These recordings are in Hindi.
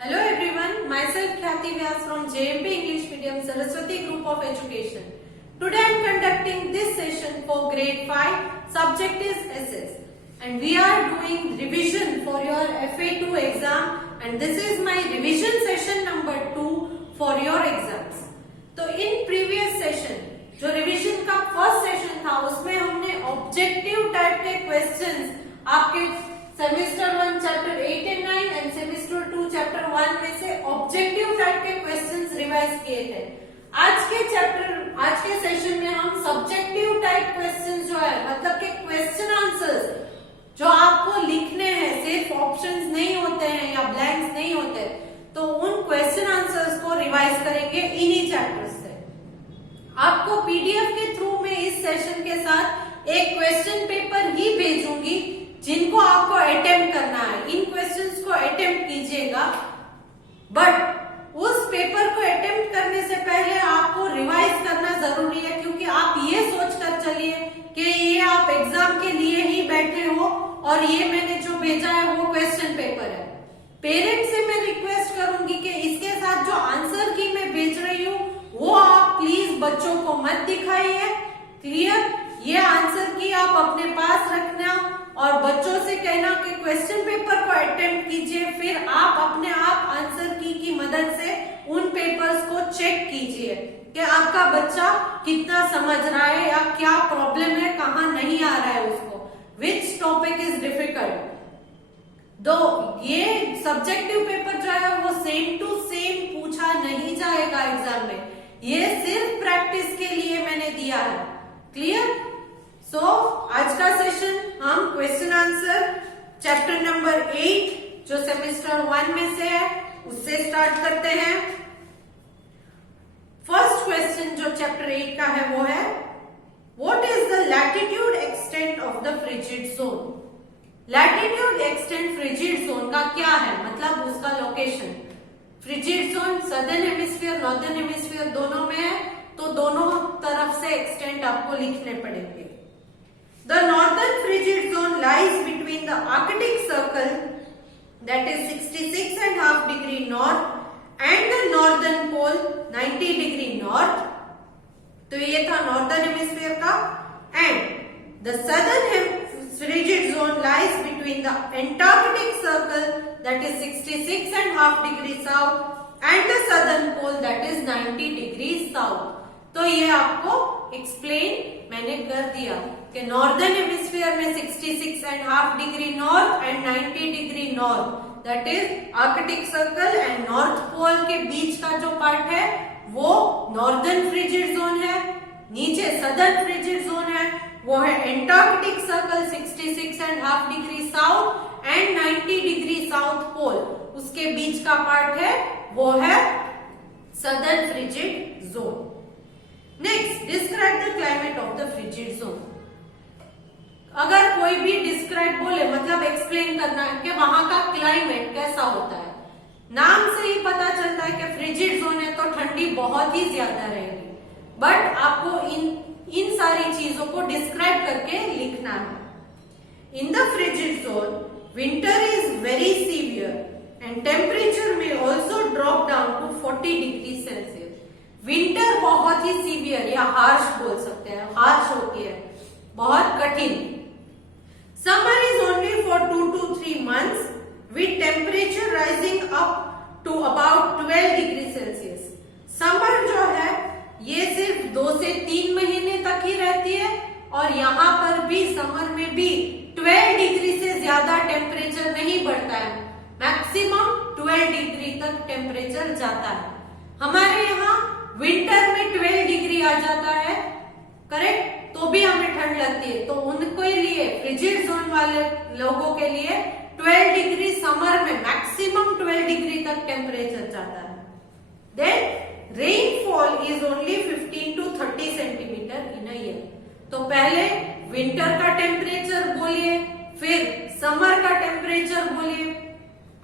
Hello everyone, myself Khyati Vyas from JMP English Medium Saraswati Group of Education. Today I am conducting this session for grade 5, subject is SS, and we are doing revision for your FA2 exam, and this is my revision session number 2 for your exams. तो in previous session जो revision का first session था उसमें हमने objective type के questions आपके semester 1 chapter 8 and 9 end semester 2 chapter 1 में से ऑब्जेक्टिव टाइप के क्वेश्चंस रिवाइज किए थे। आज के सेशन में हम सब्जेक्टिव टाइप क्वेश्चंस जो है मतलब के क्वेश्चन आंसर्स जो आपको लिखने हैं, सिर्फ ऑप्शंस नहीं होते हैं या ब्लैंक्स नहीं होते, तो उन क्वेश्चन आंसर्स को रिवाइज करेंगे इन्हीं चैप्टर्स से। आपको पीडीएफ के थ्रू में इस सेशन के साथ एक क्वेश्चन पेपर ही भेजूंगी जिनको आपको अटेम्प्ट करना है। इन क्वेश्चंस को अटेम्प्ट कीजिएगा, बट उस पेपर को अटेम्प्ट करने से पहले आपको रिवाइज करना जरूरी है, क्योंकि आप ये सोचकर चलिए कि ये आप एग्जाम के लिए ही बैठे हो और ये मैंने जो भेजा है वो क्वेश्चन पेपर है। पेरेंट्स से मैं रिक्वेस्ट करूंगी कि इसके साथ जो आंसर की मैं भेज रही हूँ वो आप प्लीज बच्चों को मत दिखाइए। क्लियर? ये आंसर की आप अपने पास रखना और बच्चों से कहना कि क्वेश्चन पेपर को अटेम्प्ट कीजिए, फिर आप अपने आप आंसर की मदद से उन पेपर्स को चेक कीजिए कि आपका बच्चा कितना समझ रहा है या क्या प्रॉब्लम है, कहाँ नहीं आ रहा है उसको, विच टॉपिक इज डिफिकल्ट। दो ये सब्जेक्टिव पेपर जो है वो सेम टू सेम पूछा नहीं जाएगा एग्जाम में, ये सिर्फ प्रैक्टिस के लिए मैंने दिया है। क्लियर? सो आज का सेशन हम क्वेश्चन आंसर चैप्टर नंबर 8 जो सेमेस्टर 1 में से है उससे स्टार्ट करते हैं। फर्स्ट क्वेश्चन जो चैप्टर 8 का है वो है what is the latitude extent of the frigid zone. Latitude extent frigid zone का क्या है, मतलब उसका location. Frigid zone southern hemisphere northern hemisphere दोनों में है, तो दोनों तरफ से एक्सटेंट आपको लिखने पड़ेंगे। The northern frigid zone lies between the Arctic Circle, that is 66.5 degree north, and the northern pole 90 degree north. तो ये था northern hemisphere का। And the southern frigid zone lies between the Antarctic Circle, that is 66.5 degree south, and the southern pole, that is 90 degree south. तो ये आपको एक्सप्लेन मैंने कर दिया कि नॉर्दर्न हेमिस्फीयर में 66.5 degree north and 90 degree north, that is Arctic Circle, and north pole के बीच का जो पार्ट है वो नॉर्दर्न फ्रिजिड जोन है, नीचे सदर्न फ्रिजिड जोन है वो है Antarctic Circle 66.5 degree south and 90 degree south pole, उसके बीच का पार्ट है वो है southern frigid zone. Next, describe the climate of the frigid zone. अगर कोई भी डिस्क्राइब बोले मतलब एक्सप्लेन करना है कि वहां का क्लाइमेट कैसा होता है। नाम से ही पता चलता है कि फ्रिजिड जोन है तो ठंडी बहुत ही ज्यादा रहेगी, बट आपको इन सारी चीजों को डिस्क्राइब करके लिखना है। In the frigid zone winter is very severe and temperature may also drop down to 40 degree Celsius. Winter बहुत ही सीवियर या हार्श बोल सकते हैं, हार्श होती है, बहुत कठिन। Summer is only for 2 to 3 months with temperature rising up to about 12 degree Celsius. Summer जो है ये सिर्फ 2 से 3 महीने तक ही रहती है और यहाँ पर भी समर में भी 12 डिग्री से ज्यादा टेम्परेचर नहीं बढ़ता है, मैक्सिमम 12 डिग्री तक टेम्परेचर जाता है। हमारे यहाँ विंटर में 12 डिग्री आ जाता है, करेक्ट, तो भी हमें ठंड लगती है, तो उनके लिए फ्रिजिड जोन वाले लोगों के लिए 12 डिग्री समर में मैक्सिमम 12 डिग्री तक टेम्परेचर जाता है। Then rainfall is only 15 to 30 centimetre in a year. तो पहले विंटर का टेम्परेचर बोलिए, फिर समर का टेम्परेचर बोलिए,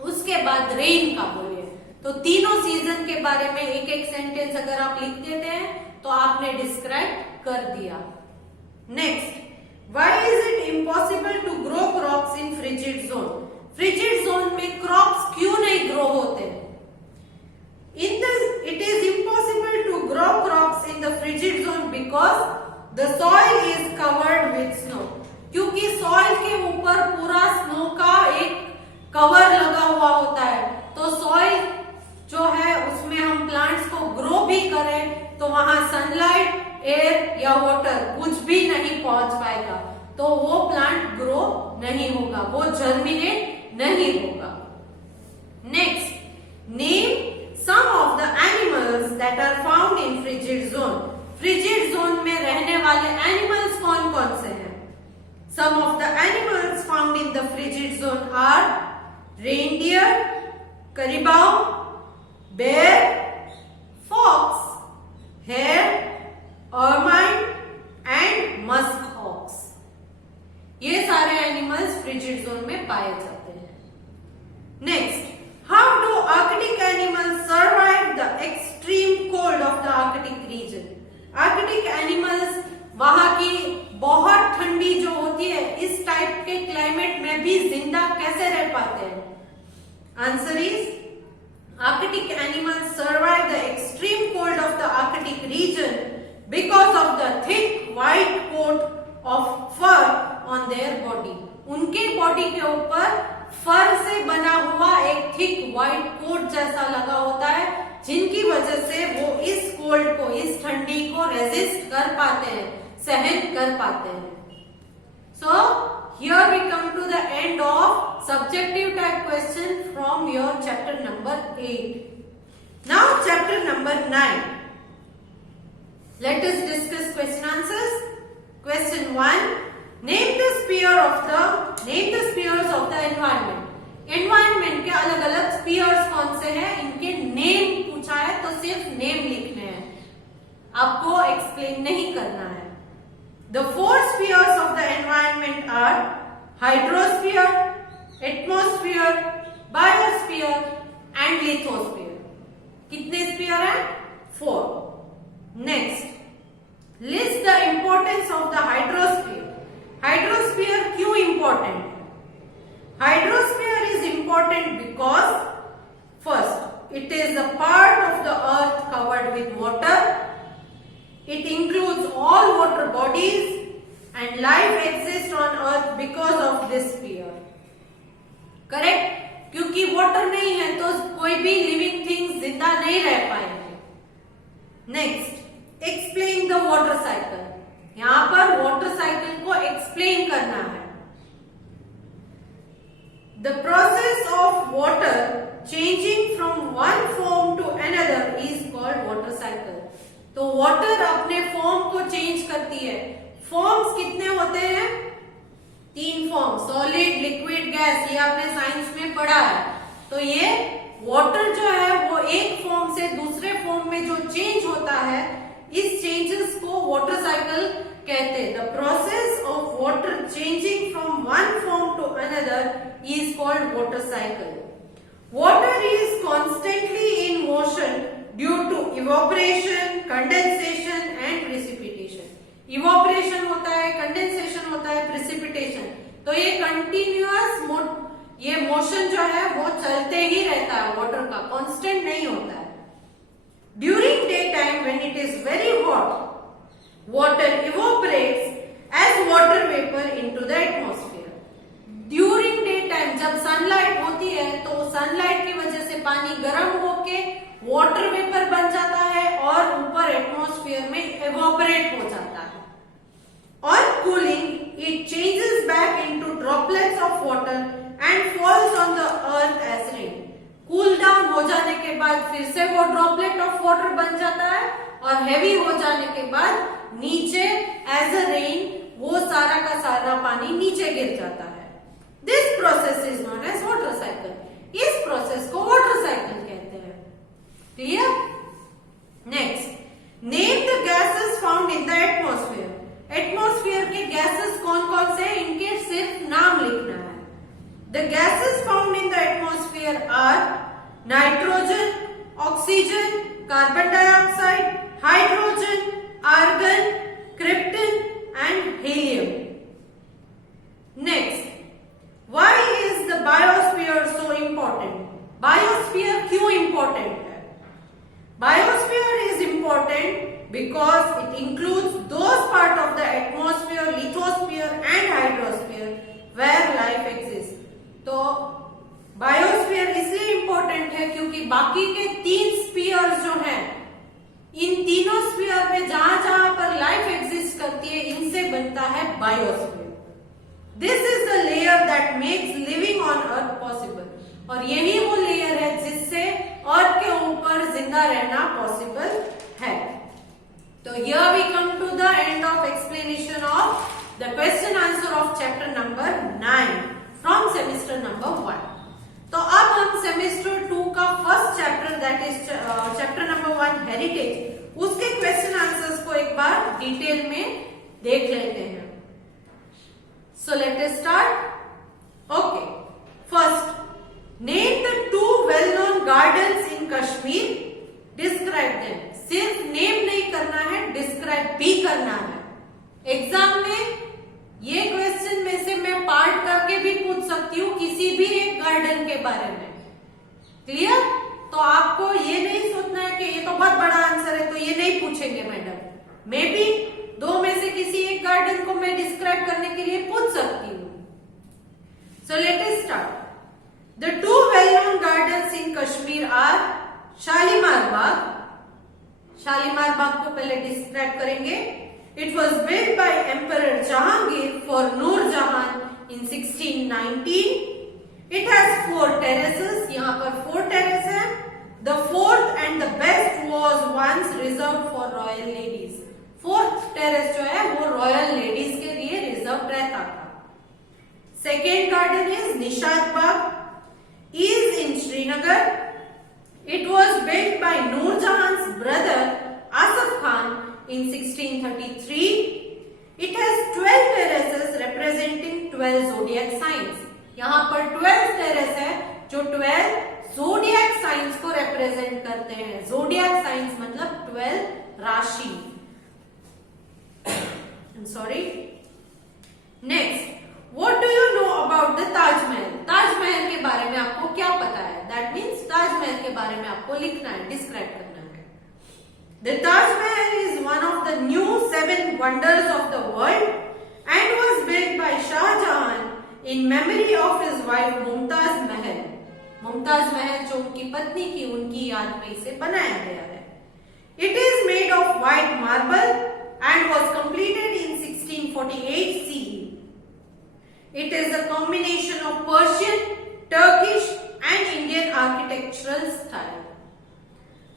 उसके बाद रेन का बोलिए। तो तीनों सीजन के बारे में एक एक सेंटेंस अगर आप लिख देते हैं तो आपने डिस्क्राइब कर दिया। Next, why is it impossible to grow crops in frigid zone. Frigid zone में क्रॉप्स क्यों नहीं ग्रो होते? It is impossible to grow crops in the frigid zone because the soil is covered with snow. क्योंकि सॉइल के ऊपर पूरा स्नो का एक कवर लगा हुआ होता है, तो सॉइल जो है उसमें हम प्लांट्स को ग्रो भी करें तो वहां सनलाइट, एयर या वाटर कुछ भी नहीं पहुंच पाएगा, तो वो प्लांट ग्रो नहीं होगा, वो जर्मिनेट नहीं होगा। Next, name some of the animals that are found in frigid zone. frigid zone में रहने वाले एनिमल्स कौन कौन से हैं? Some of the animals found in the frigid zone are reindeer, caribou, bear, fox, hare, ermine and musk ox. ये सारे एनिमल्स फ्रिजिड जोन में पाए जाते हैं। Next, how do Arctic animals survive the extreme cold of the Arctic region? Arctic animals वहां की बहुत ठंडी जो होती है, इस टाइप के क्लाइमेट में भी जिंदा कैसे रह पाते हैं? Answer is, Arctic animals survive the extreme cold of the Arctic region because of the thick white coat of fur on their body. उनके बॉडी के ऊपर फर से बना हुआ एक थिक व्हाइट कोट जैसा लगा होता है, जिनकी वजह से वो इस कोल्ड को, इस ठंडी को रेजिस्ट कर पाते हैं, सहन कर पाते हैं। So here we come to the end of subjective type question from your chapter number 8। Now chapter number 9, let us discuss question answers. Question 1, Name the spheres of the environment. Environment के अलग अलग spheres कौन से हैं? इनके नेम पूछा है तो सिर्फ नेम लिखने हैं, आपको एक्सप्लेन नहीं करना है। The 4 spheres of the environment are hydrosphere, atmosphere, biosphere and lithosphere. कितने स्फीयर हैं? 4. Next, list the importance of the hydrosphere. Hydrosphere क्यों इंपॉर्टेंट है? Hydrosphere is important because first, it is a part of the earth covered with water, it includes all water bodies and life exist on earth because of this sphere. Correct? क्योंकि वाटर नहीं है तो कोई भी लिविंग थिंग्स जिंदा नहीं रह पाएंगे। Next, explain the water cycle. यहां पर वाटर साइकिल को एक्सप्लेन करना है। The process of water changing from one form to another is called water cycle. तो वाटर अपने फॉर्म को चेंज करती है। फॉर्म्स कितने होते हैं? 3 फॉर्म, सॉलिड, लिक्विड, गैस, ये आपने साइंस में पढ़ा है। तो ये वाटर जो है वो एक फॉर्म से दूसरे फॉर्म में जो चेंज होता है, इस चेंजेस को वाटर साइकिल कहते हैं। The process of water changing from one form to another is called water cycle. Water is constantly in motion due to evaporation, condensation and precipitation. Evaporation होता है, कंडेंसेशन होता है, प्रिसिपिटेशन। तो ये कंटिन्यूअस ये मोशन जो है वो चलते ही रहता है, वाटर का कांस्टेंट नहीं होता है। During daytime, when it is very hot, water evaporates as water vapor into the atmosphere. During daytime, जब सनलाइट होती है तो सनलाइट की वजह से पानी गर्म होके वाटर वेपर बन जाता है और ऊपर एटमॉस्फेयर में evaporate हो जाता है। On cooling, it changes back into droplets of water and falls on the earth as rain. Cool down हो जाने के बाद फिर से वो ड्रॉपलेट ऑफ वाटर बन जाता है और हैवी हो जाने के बाद नीचे एज अ रेन वो सारा का सारा पानी नीचे गिर जाता है। This process is known as water cycle. इस प्रोसेस को वाटर साइकिल कहते हैं। Clear? Next, name the gases found in the atmosphere. Atmosphere के गैसेस कौन कौन से हैं, इनके सिर्फ नाम लिखना है। The gases found in the atmosphere are nitrogen, oxygen, carbon dioxide, hydrogen, argon, krypton and helium. Next, why is the biosphere because it includes those parts of the atmosphere, lithosphere and hydrosphere where life exists. तो बायोस्फीयर इसलिए इंपॉर्टेंट है क्योंकि बाकी के 3 स्फीयर्स जो हैं, इन तीनों स्फीयर में जहां जहां पर लाइफ एग्जिस्ट करती है, इनसे बनता है biosphere. This is the layer that makes living on earth possible. और यही वो लेयर है जिससे अर्थ के ऊपर जिंदा रहना पॉसिबल है. तो here we come to the end of explanation of the question answer of chapter number 9 from semester number 1. तो अब हम सेमेस्टर 2 का first chapter that is chapter number 1 heritage, उसके क्वेश्चन आंसर्स को एक बार डिटेल में देख लेते हैं. So let us start. Okay, first, name the 2 well known gardens in Kashmir, describe them. सिर्फ नेम नहीं करना है, डिस्क्राइब भी करना है. एग्जाम में ये क्वेश्चन में से मैं पार्ट करके भी पूछ सकती हूँ किसी भी एक गार्डन के बारे में. क्लियर? तो आपको ये नहीं सोचना है कि ये तो बहुत बड़ा आंसर है तो ये नहीं पूछेंगे मैडम. मे बी 2 में से किसी एक गार्डन को मैं डिस्क्राइब करने के लिए पूछ सकती हूँ. So let us start. The 2 well known gardens in Kashmir are Shalimar Bagh. Shalimar Bagh को पहले डिस्क्राइब करेंगे. It was built by Emperor Jahangir for Noor Jahan in 1619. It has 4 terraces. यहाँ पर 4 terraces हैं. The 4th and the best was once reserved for royal ladies. 4th terrace जो है वो royal ladies के लिए reserved रहता था. Second garden is Nishad Bagh, is in Srinagar. It was built by Noor Jahan's brother Asaf Khan in 1633. It has 12 terraces representing 12 zodiac signs. यहाँ पर 12 terrace है जो 12 zodiac signs को represent करते हैं. zodiac signs मतलब 12 राशि. I'm sorry. Next, what do you know about the Taj Mahal? Taj Mahal के बारे में आपको क्या पता है? That means ताज महल के बारे में आपको लिखना है, describe करना है. The Taj Mahal is one of the new 7 wonders of the world and was built by Shah Jahan in memory of his wife Mumtaz Mahal. Mumtaz Mahal जो उनकी पत्नी की, उनकी याद में इसे बनाया गया है. It is made of white marble and was completed in 1648 CE. It is a combination of Persian, Turkish and Indian architectural style.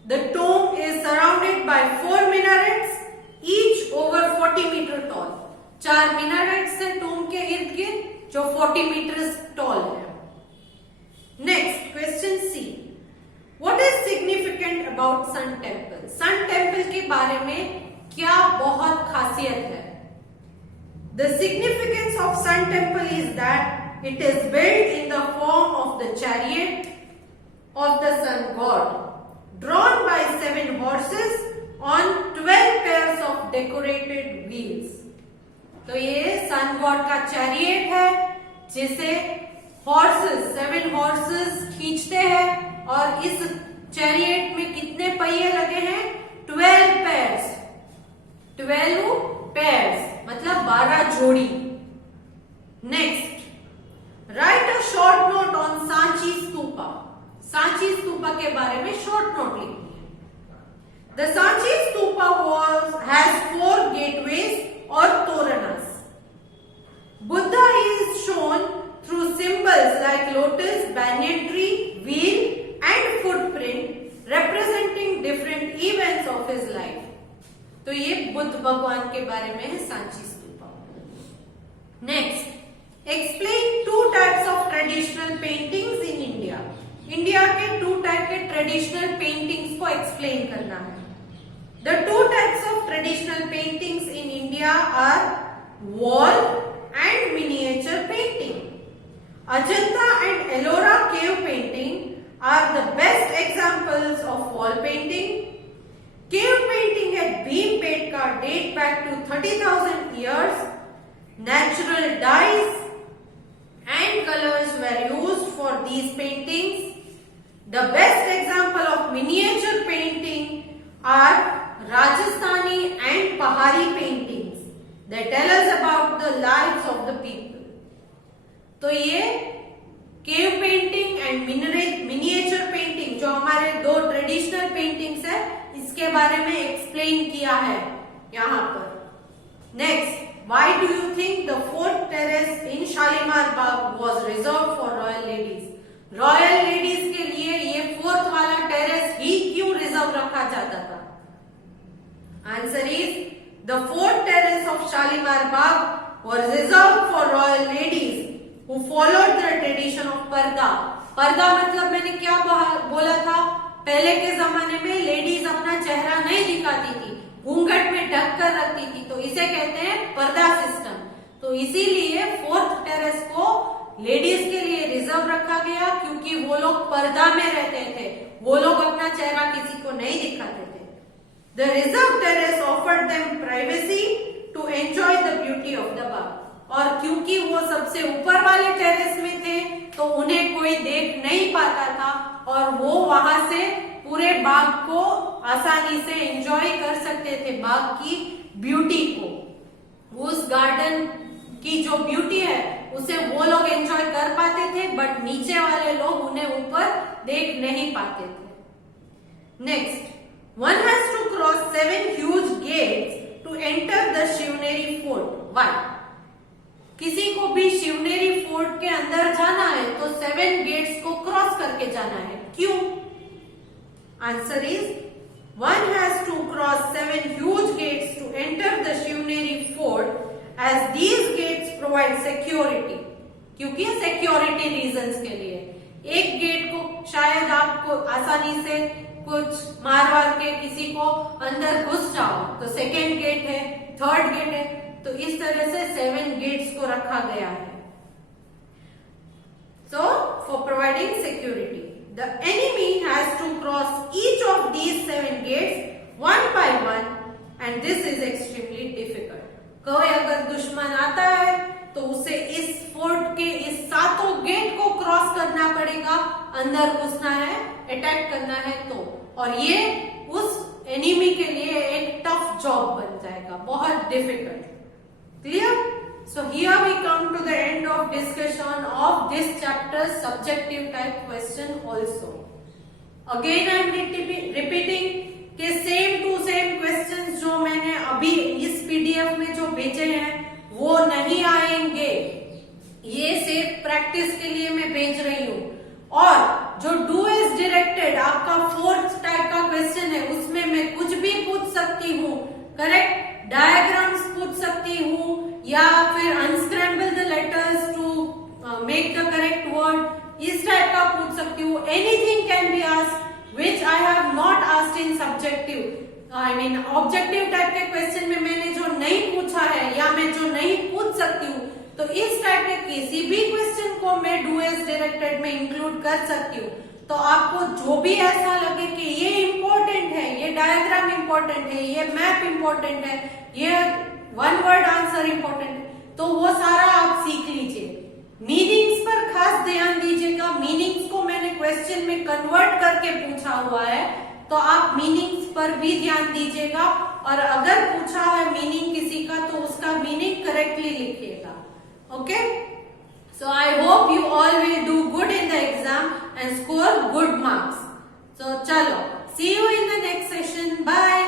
The tomb is surrounded by 4 minarets, each over 40 meter tall. 4 minarets हैं tomb के इर्द गिर्द जो 40 meters tall है. Next, question C. What is significant about Sun Temple? Sun Temple के बारे में क्या बहुत खासियत है? The significance of Sun Temple is that it is built in the form of the chariot of the sun god, drawn by 7 horses on 12 pairs of decorated wheels. तो ये सन गॉड का चैरियट है जिसे हॉर्सेस 7 हॉर्सेस खींचते हैं और इस चैरियट में कितने पहिए लगे हैं? 12 pairs. 12 pairs मतलब 12 जोड़ी. Next, right a short note on Sanchi stupa. Sanchi stupa के बारे में शॉर्ट नोट लिखिए. The Sanchi Stupa has 4 gateways or toranas. Buddha is shown through symbols like lotus, banyan tree, wheel and footprint representing different events of his life. तो ये बुद्ध भगवान के बारे में है Sanchi stupa. Next, explain 2 types of traditional paintings in India. India के 2 टाइप के ट्रेडिशनल पेंटिंग्स को एक्सप्लेन करना है. The 2 types of traditional paintings in India are wall and miniature painting. Ajanta and Ellora cave painting are the best examples of wall painting. Cave painting at Bhimbetka date back to 30,000 years. Natural dyes and colors were used for these paintings. The best example of miniature painting are Rajasthani and Pahari paintings. They tell us about the lives of the people. तो ये cave painting and miniature painting जो हमारे दो ट्रेडिशनल पेंटिंग्स है, इसके बारे में एक्सप्लेन किया है यहाँ पर. Next, why do you think the fourth terrace in Shalimar Bagh was reserved for royal ladies? Royal ladies के लिए ये फोर्थ वाला टेरेस ही क्यों रिजर्व रखा जाता था? Answer is the fourth terrace of Shalimar Bagh was reserved for royal ladies who followed the tradition of पर्दा. पर्दा मतलब मैंने क्या बोला था, पहले के जमाने में लेडीज अपना चेहरा नहीं दिखाती थी, घूंघट में ढक कर रखती थी, तो इसे कहते हैं पर्दा सिस्टम. तो इसीलिए फोर्थ टेरेस को लेडीज के लिए रिजर्व रखा गया, क्योंकि वो लोग पर्दा में रहते थे, वो लोग अपना चेहरा किसी को नहीं दिखाते थे. The reserve terrace offered them privacy to enjoy the beauty of the bagh. और क्योंकि वो सबसे ऊपर वाले टेरेस में थे तो उन्हें कोई देख नहीं पाता था और वो वहां से पूरे बाग को आसानी से एंजॉय कर सकते थे, बाग की ब्यूटी को. उस गार्डन की जो ब्यूटी है उसे वो लोग एंजॉय कर पाते थे, बट नीचे वाले लोग उन्हें ऊपर देख नहीं पाते थे. Next, one has to cross 7 huge gates to enter the Shivneri fort. Why? किसी को भी शिवनेरी फोर्ट के अंदर जाना है तो 7 गेट्स को क्रॉस करके जाना है. क्यों? Answer is one has to cross 7 huge gates to enter the Shivneri fort as these gates provide security. क्योंकि सिक्योरिटी रीजंस के लिए. एक गेट को शायद आपको आसानी से कुछ मार के किसी को अंदर घुस जाओ, तो सेकेंड गेट है, थर्ड गेट है, तो इस तरह से 7 गेट्स को रखा गया है. So for providing security, the enemy has to cross each of these 7 gates one by one, and this is extremely difficult. कोई अगर दुश्मन आता है तो उसे इस फोर्ट के इस 7 गेट को क्रॉस करना पड़ेगा, अंदर घुसना है, अटैक करना है तो. और ये उस एनिमी के लिए एक टफ जॉब बन जाएगा, बहुत difficult. Clear? So here we come to the end of discussion of this chapter subjective type question also. Again I am repeating कि सेम टू सेम क्वेश्चंस जो मैंने अभी इस पीडीएफ में जो भेजे हैं वो नहीं आएंगे. ये सिर्फ प्रैक्टिस के लिए मैं भेज रही हूँ. और जो डू एज डायरेक्टेड आपका फोर्थ टाइप का क्वेश्चन है उसमें मैं कुछ भी पूछ सकती हूँ, करेक्ट डायग्राम्स पूछ सकती हूँ, या फिर unscramble the letters to make the correct word, इस टाइप का पूछ सकती हूँ. Anything can be asked which I have not asked in subjective. I mean objective type के क्वेश्चन में मैंने जो नहीं पूछा है या मैं जो नहीं पूछ सकती हूँ, तो इस टाइप के किसी भी क्वेश्चन को मैं डू एज डायरेक्टेड में इंक्लूड कर सकती हूँ. तो आपको जो भी ऐसा लगे कि ये इम्पोर्टेंट है, ये डायग्राम इम्पोर्टेंट है, ये मैप इम्पोर्टेंट है, ये वन वर्ड आंसर इम्पोर्टेंट है, तो वो सारा आप सीख लीजिए. मीनिंग्स पर खास ध्यान दीजिएगा. मीनिंग्स को मैंने क्वेश्चन में कन्वर्ट करके पूछा हुआ है, तो आप मीनिंग्स पर भी ध्यान दीजिएगा. और अगर पूछा है मीनिंग किसी का तो उसका मीनिंग करेक्टली लिखिएगा. Okay, so I hope you all will do good in the exam and score good marks. So चलो, see you in the next session. Bye.